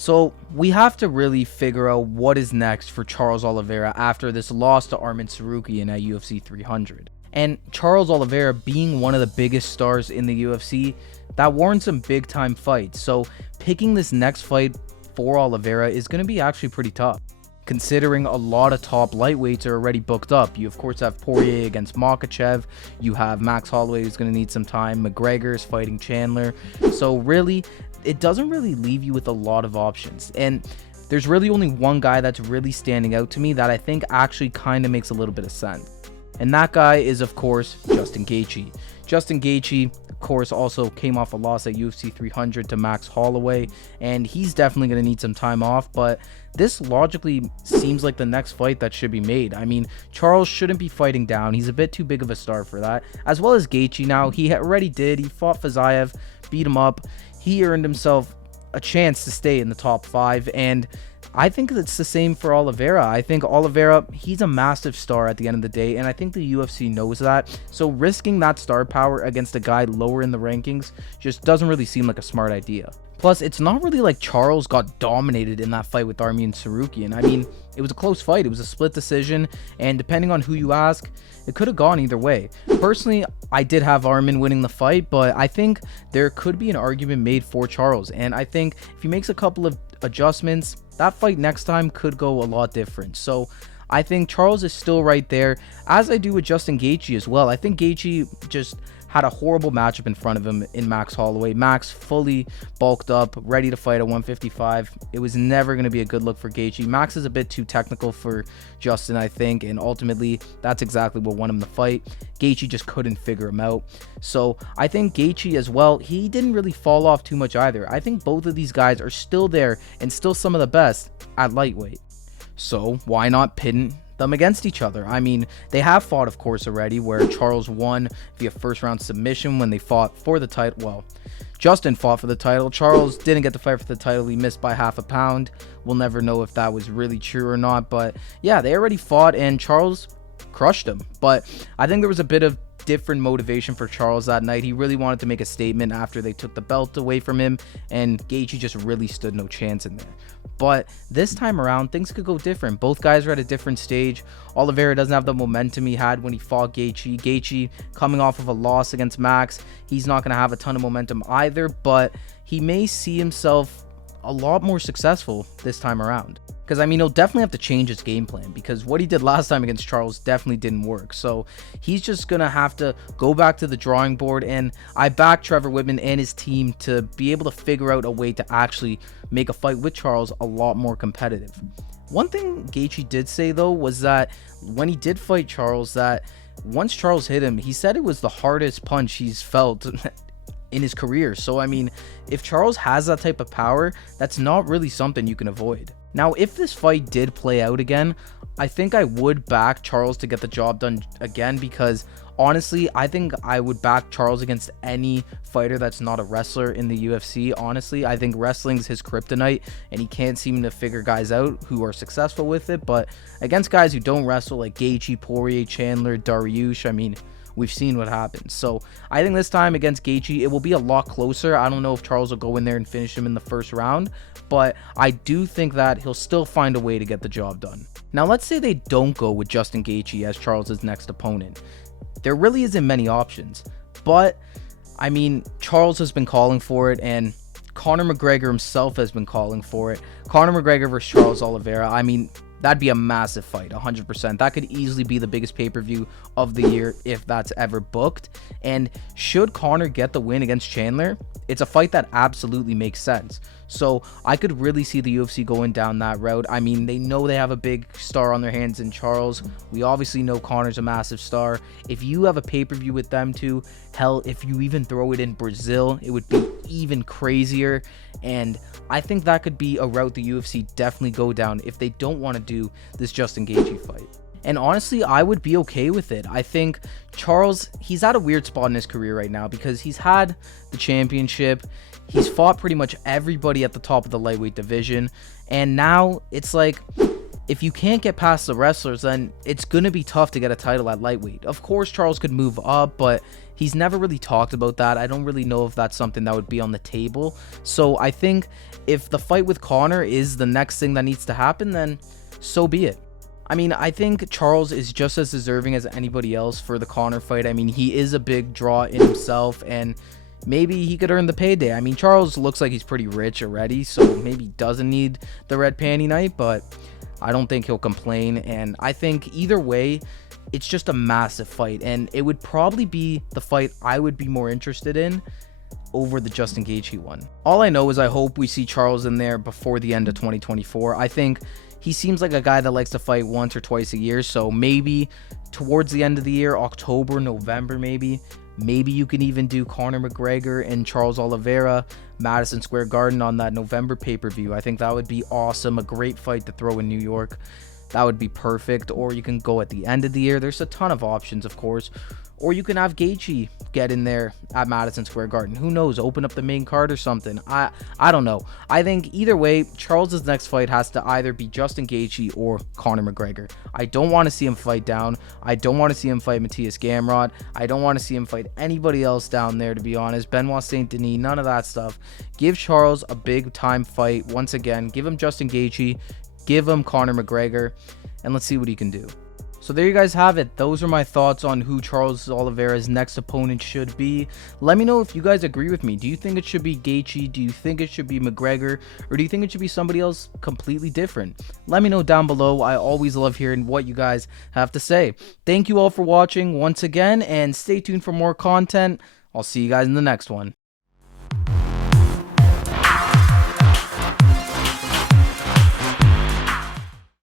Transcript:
So we have to really figure out what is next for Charles Oliveira after this loss to Arman Tsarukyan at UFC 300. And Charles Oliveira being one of the biggest stars in the UFC, that warrants some big time fights. So picking this next fight for Oliveira is going to be actually pretty tough, considering a lot of top lightweights are already booked up. You of course have Poirier against Makhachev, you have Max Holloway who's going to need some time, McGregor's fighting Chandler. So really, it doesn't really leave you with a lot of options. And there's really only one guy that's really standing out to me that I think actually kind of makes a little bit of sense. And that guy is, of course, Justin Gaethje. Justin Gaethje, of course, also came off a loss at UFC 300 to Max Holloway, and he's definitely going to need some time off, but this logically seems like the next fight that should be made. I mean, Charles shouldn't be fighting down. He's a bit too big of a star for that, as well as Gaethje now. He already did. He fought Fiziev, beat him up. He earned himself a chance to stay in the top 5, and I think it's the same for Oliveira. I think Oliveira, he's a massive star at the end of the day, and I think the UFC knows that. So risking that star power against a guy lower in the rankings just doesn't really seem like a smart idea. Plus, it's not really like Charles got dominated in that fight with Arman Tsarukyan. I mean, it was a close fight. It was a split decision, and depending on who you ask, it could have gone either way. Personally, I did have Arman winning the fight, but I think there could be an argument made for Charles, and I think if he makes a couple of adjustments, that fight next time could go a lot different. So I think Charles is still right there, as I do with Justin Gaethje as well. I think Gaethje just had a horrible matchup in front of him in Max Holloway. Max fully bulked up, ready to fight at 155. It was never going to be a good look for Gaethje. Max is a bit too technical for Justin, I think, and ultimately that's exactly what won him the fight. Gaethje just couldn't figure him out. So I think Gaethje as well, he didn't really fall off too much either. I think both of these guys are still there and still some of the best at lightweight. So why not pin them against each other? I mean, they have fought, of course, already, where Charles won via first round submission when they fought for the title. Well, Justin fought for the title. Charles didn't get to fight for the title. He missed by half a pound. We'll never know if that was really true or not, but yeah, they already fought and Charles crushed him. But I think there was a bit of different motivation for Charles that night. He really wanted to make a statement after they took the belt away from him, and Gaethje just really stood no chance in there. But this time around, things could go different. Both guys are at a different stage. Oliveira doesn't have the momentum he had when he fought Gaethje. Gaethje, coming off of a loss against Max, he's not going to have a ton of momentum either, but he may see himself a lot more successful this time around. Because, I mean, he'll definitely have to change his game plan, because what he did last time against Charles definitely didn't work. So he's just going to have to go back to the drawing board, and I back Trevor Whitman and his team to be able to figure out a way to actually make a fight with Charles a lot more competitive. One thing Gaethje did say, though, was that when he did fight Charles, that once Charles hit him, he said it was the hardest punch he's felt in his career. So, I mean, if Charles has that type of power, that's not really something you can avoid. Now, if this fight did play out again, I think I would back Charles to get the job done again, because honestly, I think I would back Charles against any fighter that's not a wrestler in the UFC. Honestly, I think wrestling's his kryptonite, and he can't seem to figure guys out who are successful with it. But against guys who don't wrestle, like Gaethje, Poirier, Chandler, Dariush, I mean, we've seen what happens. So I think this time against Gaethje, it will be a lot closer. I don't know if Charles will go in there and finish him in the first round, but I do think that he'll still find a way to get the job done. Now, let's say they don't go with Justin Gaethje as Charles's next opponent. There really isn't many options, but I mean, Charles has been calling for it, and Conor McGregor himself has been calling for it. Conor McGregor versus Charles Oliveira, I mean, that'd be a massive fight, 100%. That could easily be the biggest pay-per-view of the year if that's ever booked. And should Conor get the win against Chandler, it's a fight that absolutely makes sense. So I could really see the UFC going down that route. I mean, they know they have a big star on their hands in Charles. We obviously know Conor's a massive star. If you have a pay-per-view with them two, hell, if you even throw it in Brazil, it would be even crazier. And I think that could be a route the UFC definitely go down if they don't want to do this Justin Gaethje fight. And honestly, I would be okay with it. I think Charles, he's at a weird spot in his career right now, because he's had the championship. He's fought pretty much everybody at the top of the lightweight division. And now it's like, if you can't get past the wrestlers, then it's going to be tough to get a title at lightweight. Of course, Charles could move up, but he's never really talked about that. I don't really know if that's something that would be on the table. So I think if the fight with Conor is the next thing that needs to happen, then so be it. I mean, I think Charles is just as deserving as anybody else for the Conor fight. I mean, he is a big draw in himself, and maybe he could earn the payday. I mean, Charles looks like he's pretty rich already, so maybe he doesn't need the red panty night, but I don't think he'll complain. And I think either way, it's just a massive fight, and it would probably be the fight I would be more interested in over the Justin Gaethje one. All I know is I hope we see Charles in there before the end of 2024. I think he seems like a guy that likes to fight once or twice a year, so maybe towards the end of the year, October, November maybe you can even do Conor McGregor and Charles Oliveira, Madison Square Garden on that November pay-per-view. I think that would be awesome, a great fight to throw in New York. That would be perfect. Or you can go at the end of the year. There's a ton of options, of course. Or you can have Gaethje get in there at Madison Square Garden. Who knows? Open up the main card or something. I don't know. I think either way, Charles's next fight has to either be Justin Gaethje or Conor McGregor. I don't want to see him fight down. I don't want to see him fight Matthias Gamrot. I don't want to see him fight anybody else down there, to be honest. Benoit Saint Denis, none of that stuff. Give Charles a big time fight once again. Give him Justin Gaethje. Give him Conor McGregor. And let's see what he can do. So there you guys have it. Those are my thoughts on who Charles Oliveira's next opponent should be. Let me know if you guys agree with me. Do you think it should be Gaethje? Do you think it should be McGregor? Or do you think it should be somebody else completely different? Let me know down below. I always love hearing what you guys have to say. Thank you all for watching once again, and stay tuned for more content. I'll see you guys in the next one.